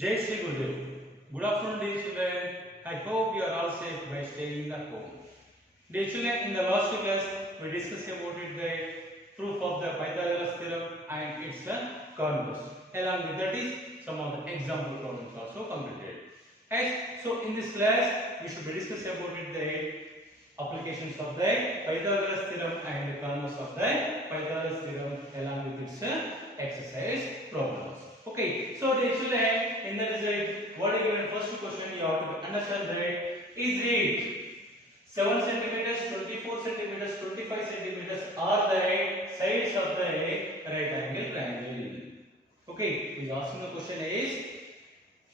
Jai Shri Gurudev. Good afternoon, dear children. I hope you are all safe by staying at home. Dear children, in the last class, we discussed about the proof of the Pythagoras theorem and its converse. Along with that is some of the example problems also completed. Right? So in this class, we should be discussing about the applications of the Pythagoras theorem and the converse of the Pythagoras theorem along with its exercise problems. Okay, so dear children, in the result, what is given first question you have to understand that is it 7 centimeters, 24 centimeters, 25 centimeters are the sides of the right angle triangle. Okay, is asking the question is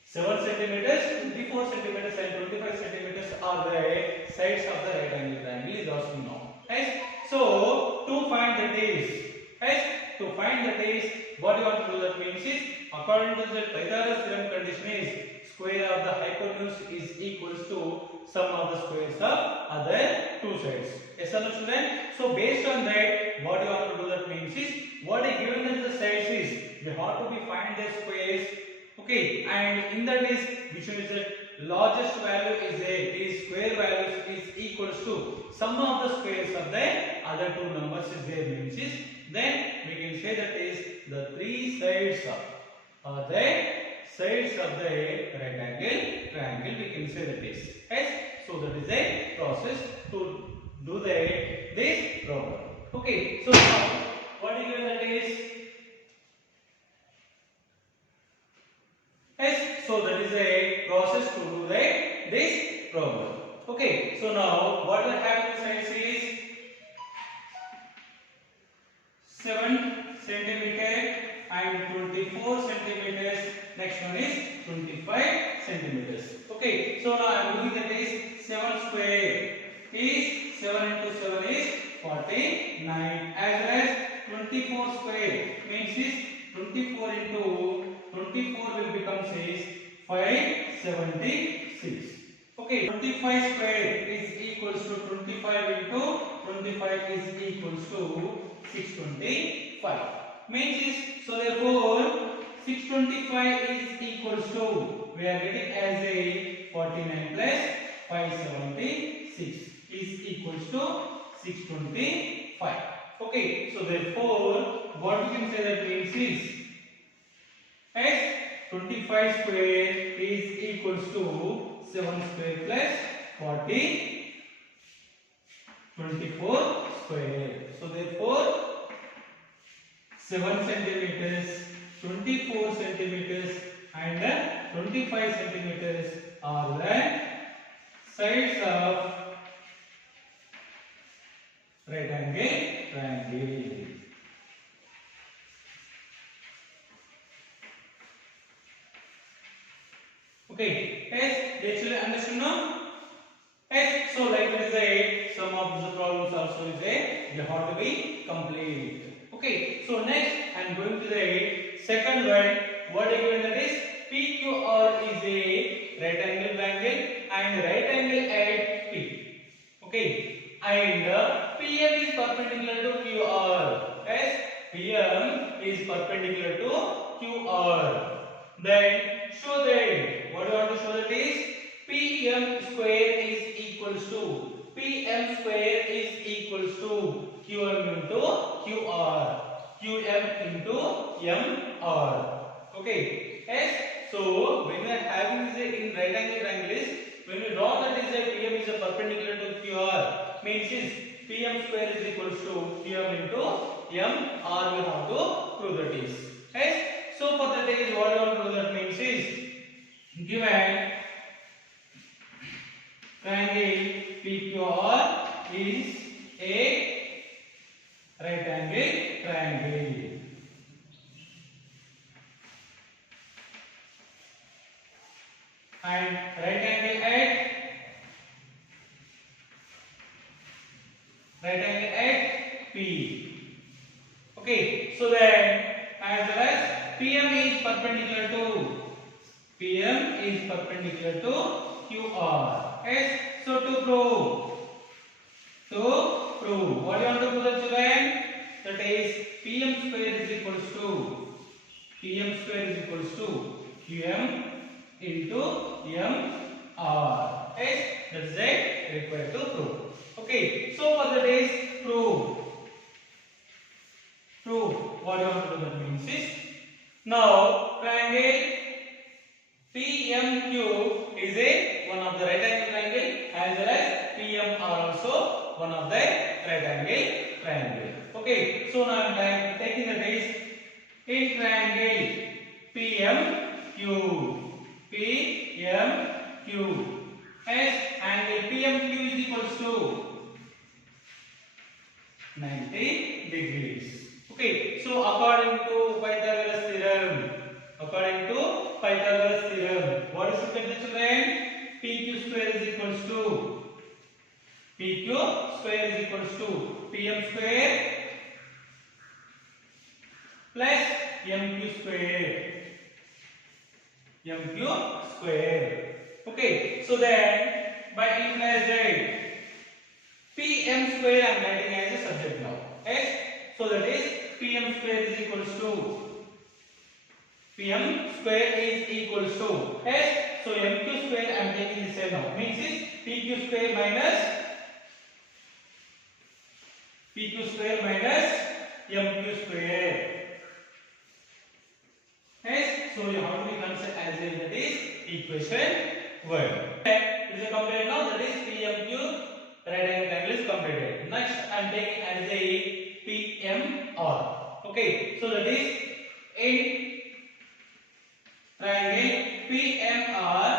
7 centimeters, 24 centimeters and 25 centimeters are the sides of the right angle triangle is asking now. Right? So to find the base, right? To find the base, what you want to do that means is according to the Pythagoras theorem condition is square of the hypotenuse is equals to sum of the squares of other two sides. Yes or no children? So based on that, what you want to do that means is what is given as the sides is we have to be find the squares. Okay, and in that is which one is the largest value is a these square values is equals to sum of the squares of the other two numbers is there means is then we can say that is the three sides of the sides of the right angle triangle we can say that is yes. So that is a process to do this problem. Okay, so now what is given that is yes. So that is a process to do this problem. Okay, so now what we have in the sides is 7 centimeter and 24 centimeters. Next one is 25 centimeters. Okay, so now I am doing that is 7 square is 7 into 7 is 49 as well as 24 square means is 24 into 24 will become says 576. Okay, 25 square is equals to 25 into 25 is equals to 625. Means is so therefore 625 is equals to we are getting as a 49 plus 576 is equals to 625. Okay, so therefore what we can say that means is as 25 square is equals to 7 square plus 40 24 square. So therefore 7 centimeters, 24 centimeters and 25 centimeters are the sides of right angle triangle. Okay, yes, they actually understand now? Yes, so like it is a some of the problems also is a they have to be complete. Okay, so next I am going to the second one. What is given that is PQR is a right angle triangle and right angle at P. Okay, and PM is perpendicular to QR. Yes, PM is perpendicular to QR. Then show that what do you want to show that is PM square is equals to PM square is equals to QM into QR. QM into MR. Okay. Yes. So when we are having this in right angle triangle is when we draw that is a PM is a perpendicular to QR means is PM square is equals to QM into MR we have to prove that is. Yes. So for that is what you want to do that means is given triangle PQR is a right angle triangle. And right angle at P. Okay, so then as well as PM is perpendicular to QR. Yes, so to prove what do you want to do that children? That is PM square is equals to QM into MR. Yes, that is it required to prove. Okay, so for the days prove. What you have to do, that means is, now triangle PMQ is one of the right angle triangle, as well as PM are also one of the right angle triangle. Okay, so now I am taking the base in triangle PMQ. As angle PMQ is equals to 90 degrees. Okay, so according to Pythagoras theorem, what is the children? PQ square is equals to PM square plus MQ square. Okay, so then by implies that PM square I am writing as a subject now. Yes, so that is PM square is equals to yes, so MQ square I am taking this here now, means is PQ square minus MQ square. Yes, so you have to be considered as if that is equation 1. It is completed now, that is PMQ right angle triangle is completed. Next I am taking as a PMR. Okay, so that is in triangle PMR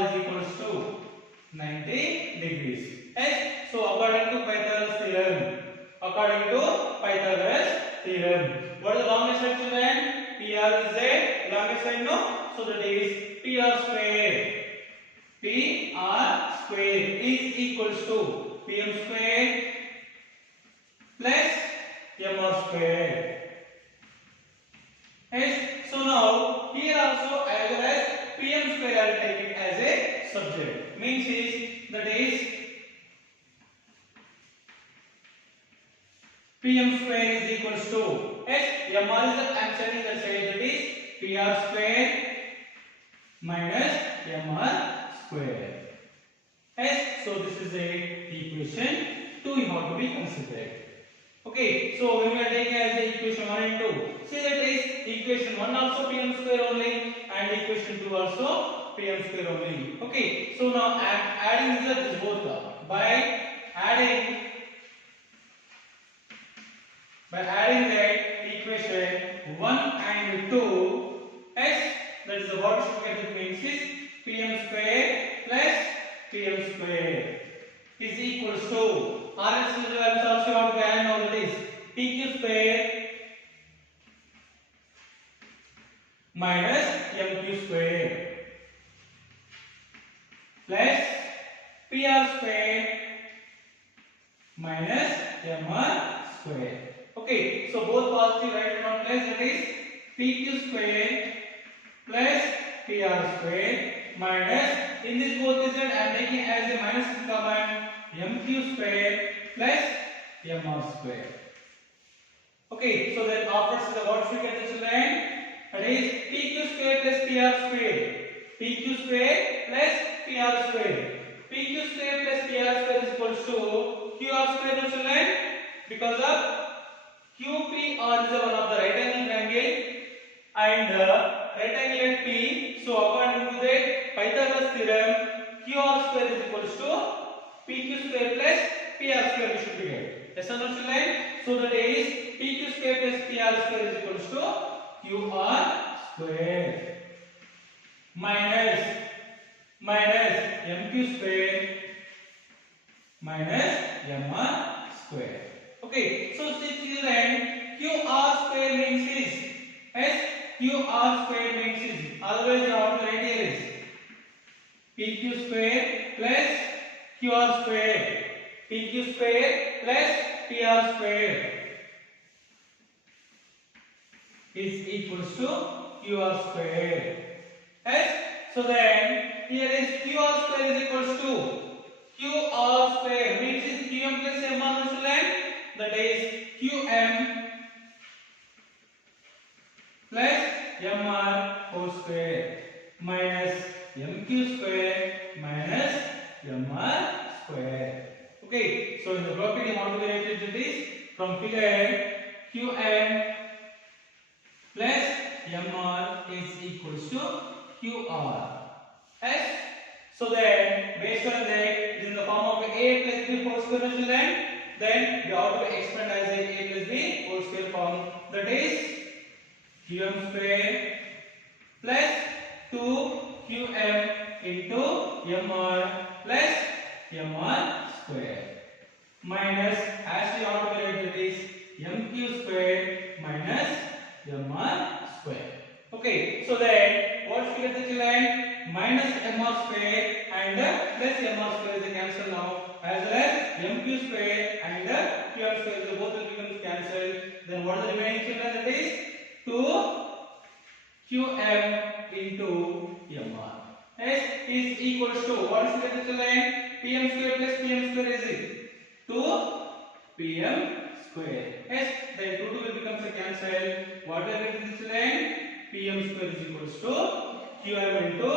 is equals to 90 degrees. Yes, so according to Pythagoras theorem, what is the longest side, children? PR is the longest side, no? So that is PR square is equals to PM square plus MR square. Yes, so now here also as well as PM square I will take it as a subject. Means is that is PM square is equals to, yes, MR is the actually the side, that is PR square minus MR square. Yes, so this is a equation 2 you have to be considered. Okay, so when we are taking as the equation 1 and 2, see that is equation 1 also PM square only and equation 2 also PM square only. Okay, so now I am adding this both by adding that equation 1 and 2, yes, that is the what should get the means is PM square plus PM square is equals to RS values also have to add now, that is PQ square minus MQ square plus PR square minus MR square. Okay, so both positive right in one place, that is PQ square plus PR square minus, in this both is that I am taking as a minus common, MQ square plus MR square. Okay, so then after the what should get the children? That is PQ square plus PR square. PQ square plus PR square. PQ square plus PR square is equals to QR square, the children, because of QPR is one of the right angle triangle and right angle at P. So according to that Pythagoras theorem, QR square is equals to PQ square plus PR square we should be get. Yes or no, children? So that is PQ square plus PR square is equals to QR square minus MQ square minus MR square. Okay, so children, QR square means is, yes, QR square means is, otherwise you have to write here is PQ square plus QR square, PQ square plus PR square is equals to QR square. Yes, so then here is QR square is equals to QR square means is QM plus MR children, that is QM plus mr whole square minus mq square minus mr square. Okay, so in the property how to write it is from figure qm plus mr is equals to qr. Yes. So then based on that it is in the form of a plus b whole square children. Then we have to expand as a plus b whole square form, that is qm square plus 2qm into mr plus mr square minus as we have to write that is mq square minus mr square. Okay, so then what we get the children? Minus mr square and plus mr square is cancelled now, as well as mq square and qm square, they both will become cancelled. Then what is the remaining children? That is 2qm into mr. Yes, is equals to what is the children? Pm square plus pm square is 2pm square. Yes, then 2 will become cancelled. What will be the children? Pm square is equals to qm into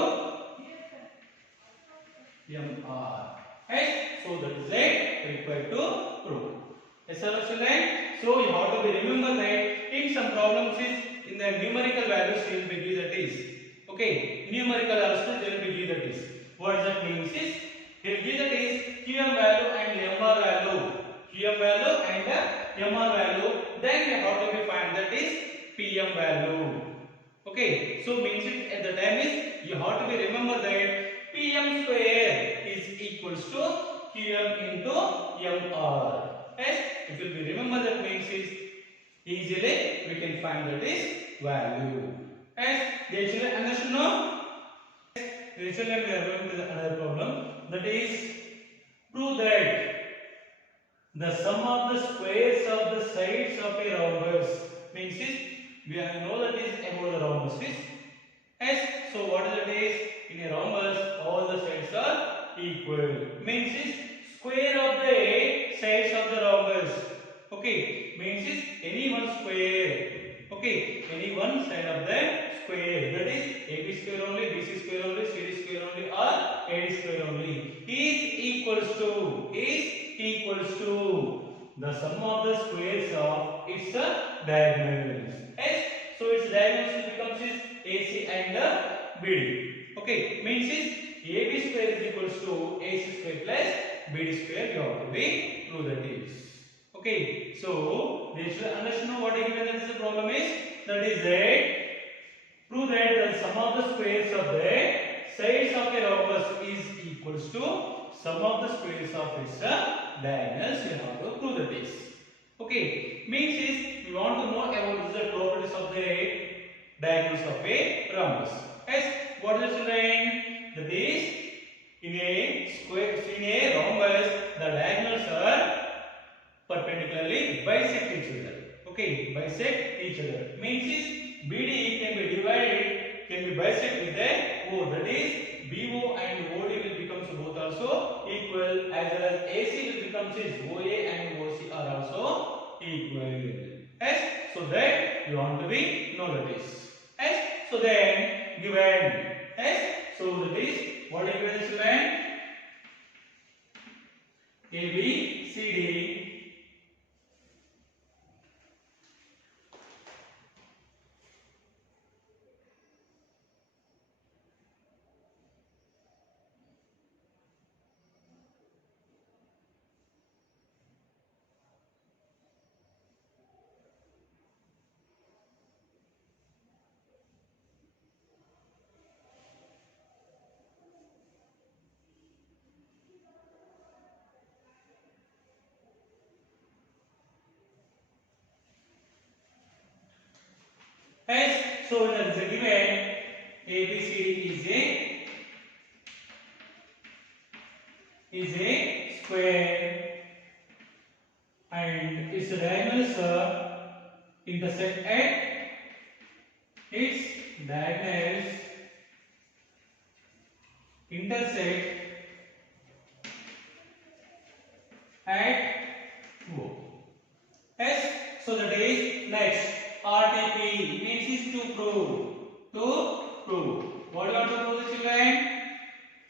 mr. Yes, so that is it required to prove. Yes, sir, children. So you have to be remember that in some problems is in the numerical values they will be give that is. Okay, numerical also they will be give that is. What that means is they will give that is qm value and mr value. qm value and mr value. Then we have to be find that is pm value. Okay, so means it at the time is you have to be remember that pm square is equals to qm into mr. Yes, if you remember that means is easily we can find that is value. Yes, they should understand now. Recently we are going to the another problem, that is prove that the sum of the squares of the sides of a rhombus means is we know that is about the rhombus is. Yes, so what is it is in a rhombus all the sides are equal, means is square of the sides of the rhombus. Okay, means is any one square. Okay, any one side of the square, that is ab square only, bc square only, cd square only or ad square only is equals to the sum of the squares of its diagonals. Yes, so its diagonals becomes is ac and bd. Okay, means is ab square is equals to ac square plus bd square. You have to be prove that is. Okay, so they should understand what given that this problem is, that is that prove that the sum of the squares of the sides of a rhombus is equals to sum of the squares of its diagonals. You have to prove that is. Okay, means is we want to know about the properties of the diagonals of a rhombus. Yes, what is the name? That is in a square, in a rhombus the diagonals are perpendicularly bisect each other. Okay, bisect each other means is BD can be divided, can be bisect with the O, that is BO and OD will become both also equal, as well as AC will become is OA and OC are also equal. Yes, so that you want to be know that is. Yes, so then given. Yes, so that is what is given children? AB CD Yes, so that is a given ABCD is a square and its diagonals intersect at its diagonals intersect at O. Yes, so that is next RTP means is to prove.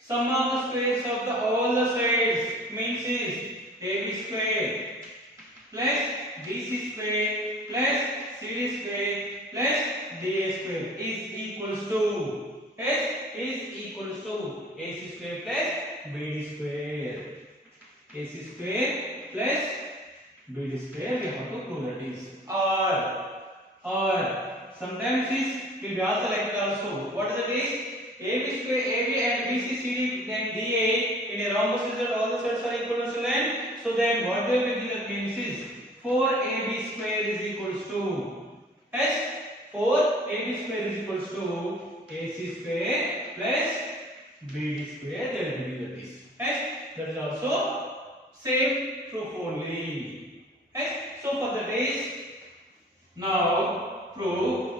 Sum of the squares of the all the sides means is AB square plus BC square plus CD square plus DA square is equals to AC square plus BD square. AC square plus BD square we have to prove that is or sometimes is will be also like that also. What is it is AB square AB and BC CD then DA in a rhombus is that all the sides are equal to length. So then what they will give that means is 4AB square is equals to 4AB square is equals to AC square plus BD square. They will give that is that is also same proof only. So for the days now proof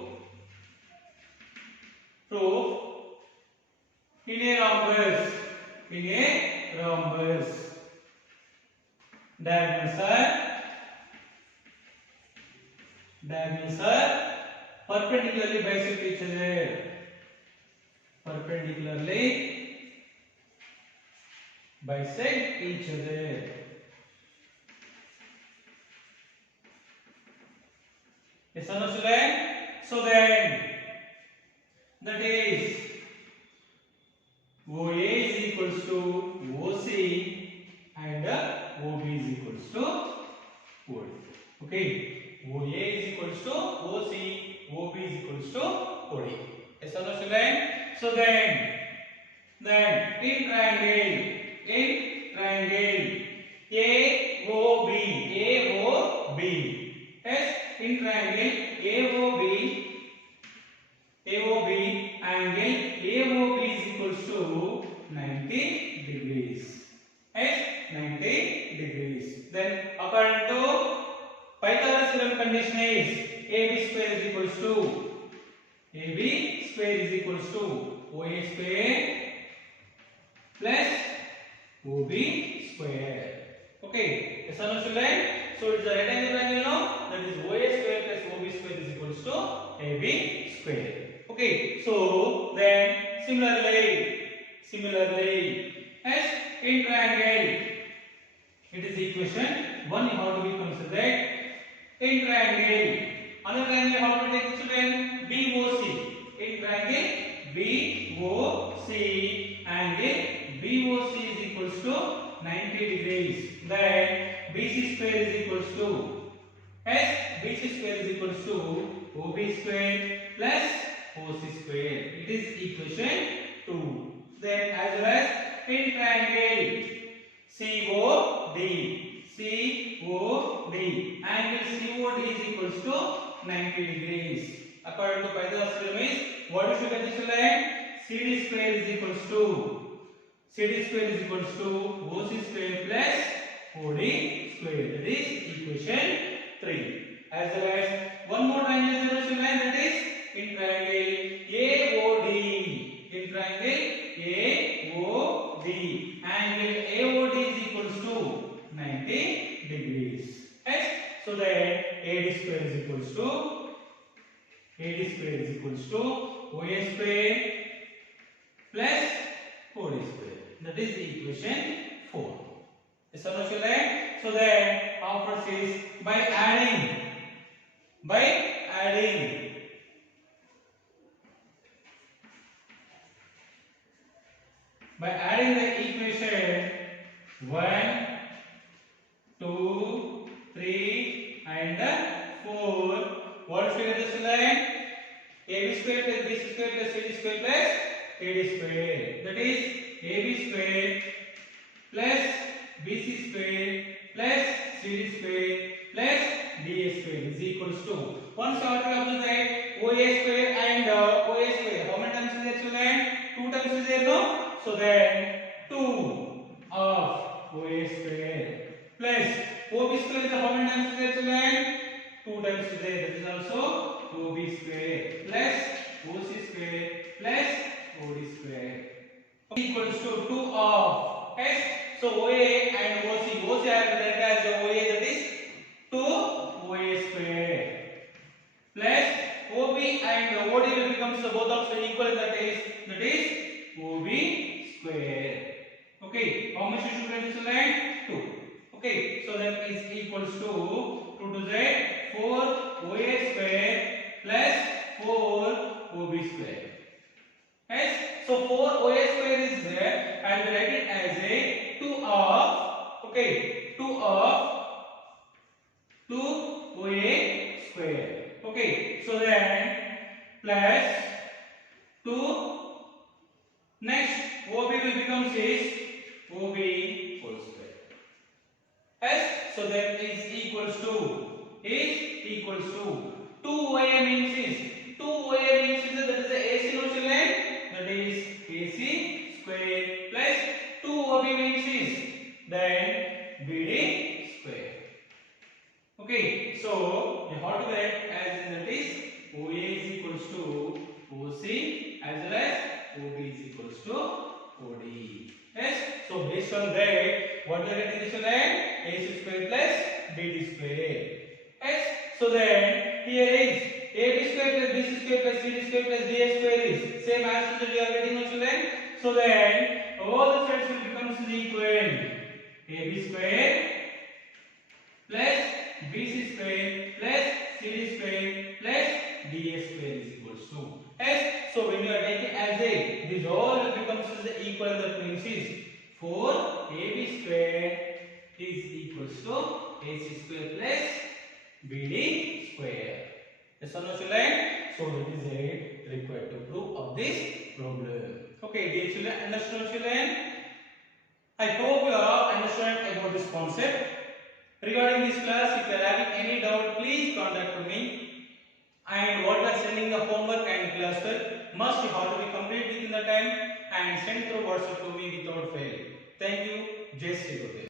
in a rhombus diagonals are perpendicularly bisect each other. Yes or no, children? So then that is OA is equals to OC and OB is equals to OD. Okay, OA is equals to OC, OB is equals to OD. Yes or no, children? So then in triangle AOB, yes, in triangle AOB angle AOB is equals to 90 degrees. Yes, 90 degrees. Then according to Pythagoras theorem condition is AB square is equals to OA square plus OB square. Okay, yes or no, children? So it is a right angle triangle now. That is OA square plus OB square is equals to AB square. Okay, so then similarly, as in triangle, it is equation 1 you have to be considered. In triangle, another triangle how to take children? BOC. In triangle BOC, angle BOC is equals to 90 degrees. Then BC square is equals to BC square is equals to OB square plus OC square. It is equation 2. Then as well as in triangle COD, angle COD is equals to 90 degrees. According to Pythagoras theorem is what we should get this line? CD square is equals to OC square plus OD square. That is equation 3. As well as one more triangle solution line, that is in triangle AOD. Angle AOD is equals to 90 degrees. Yes. So then AD square is equals to OA square plus OD square. That is the equation 4. Yes or no, children? So then our is by adding the equation 1, 2, 3 and 4. What should we get this line? AB square plus BC square plus CD square plus AD square. That is AB square plus BC square plus CD square plus DA square is equals to. Once you have to observe that OA square and OA square, how many times is there, children? 2 times is there, no? So then 2 of OA square plus OB square is how many times is there, children? 2 times is there. That is also OB square plus OC square plus OD square equals to 2 of S. So OA and OC are written as OA, that is 2 OA square plus OB and OD will become both of them equal, that is OB square. children, this line 2. Okay, so that is equals to 2 to z 4 OA square plus 4 OB square. Yes, so 4 OA square is there and we write it as a 2 of, okay, 2 of 2 OA square. Okay, so then plus 2, next OB will become 6 OB whole square. Yes, so that is equals to 2 OA means is 2 OA means is that is the AC no children, that is AC square plus 2 OB means is then BD square. Okay, so you have to write as in that is OA is equals to OC as well as OB is equals to OD. Yes, so based on that, what you are writing this line? AC square plus BD square. Yes, so then here is AB square plus BC square plus CD square plus DA square is same as that you are getting no children. So then all the sides will become equal. AB square plus BC square plus CD square plus DA square is equals to S. So when you are taking as a, this all will become equal. That means is 4 AB square is equals to AC square plus BD square. Yes or no children? So that is a required to prove of this problem. Okay, dear children, understand children? I hope you all understand about this concept. Regarding this class, if you are having any doubt, please contact to me. And what we are sending the homework and class work must have to be complete within the time and send through WhatsApp to me without fail. Thank you. Jai Shri Gurudev.